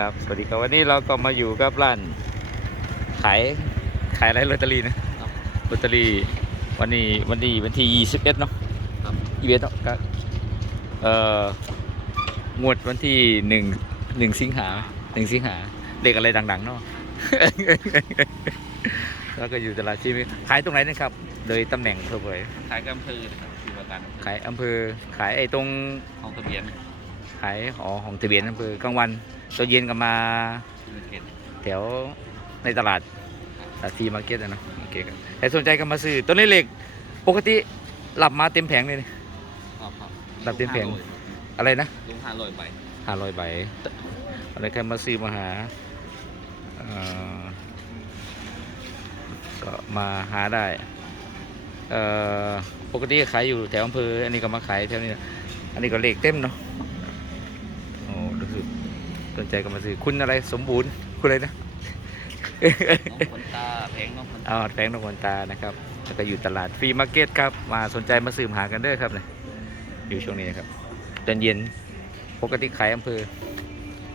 ครับ สวัสดีครับวันนี้เราก็มาอยู่กับร้านขายขายอะไรลอตเตอรี่นะลอตเตอรี่วันนี้วันนี้วันที่ 21 เนาะครับ21เนาะก็เอ่องวดวันที่หนึ่งหนึ่งสิงหาหนึ่งสิงหาเลขอะไรดังๆเนาะแล้วก็อยู่ตลาดชีมิขายตรงไหนนะครับ โดยตำแหน่งเพื่อเผยขายกำพือนะครับอยู่ประกันขายอำเภอขายไอ้ตรงห้องทะเบียนขายหอของทะเบียนอำเภอกลางวัน ตอนเย็นก็มายูเทนแถวในตลาดตลาดซีมาร์เก็ตอะนะโอเคครับใครสนใจก็มาซื้อตัวนี้เหล็กปกติหลับมาเต็มแผงเลยนี่ครับครับรับเต็มแผงอะไรนะลุงห้าร้อยใบห้าร้อยใบอะไรใครมาซื้อมาหาเอ่อก็มาหาได้เอ่อปกติขายอยู่แถวอำเภออันนี้ก็มาขายแถวนี้นะอันนี้ก็เหล็กเต็มเนาะโอ้รู้สึก สนใจก็มาซื้อคุณอะไรสมบูรณ์ คุณอะไรนะน้องขนตาแพงน้องขนตาเอาแฝงนครตานะครับแล้วก็อยู่ตลาดฟรีมาร์เก็ตครับ มาสนใจมาซื้อมาหากันเด้อครับเนี่ยอยู่ช่วงนี้นะครับตอนเย็นปกติขายอำเภอ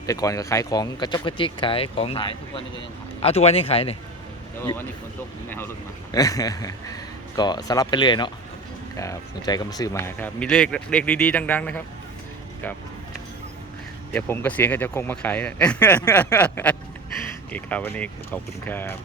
แต่ก่อนก็ขายของกระจกกระจิกขายของขายทุกวันนี้ก็ยังขายเอาทุกวันนี้ขายเนี่ยแต่ว่าวันนี้ฝนตกแมวลงมาก็สลับไปเรื่อยเนาะครับสนใจก็มาซื้อมาครับ มีเลขเลขดีๆดัง ๆ นะครับครับ เดี๋ยวผมก็เสียงก็จะคงมาขาย โอเคครับวันนี้ขอบคุณครับ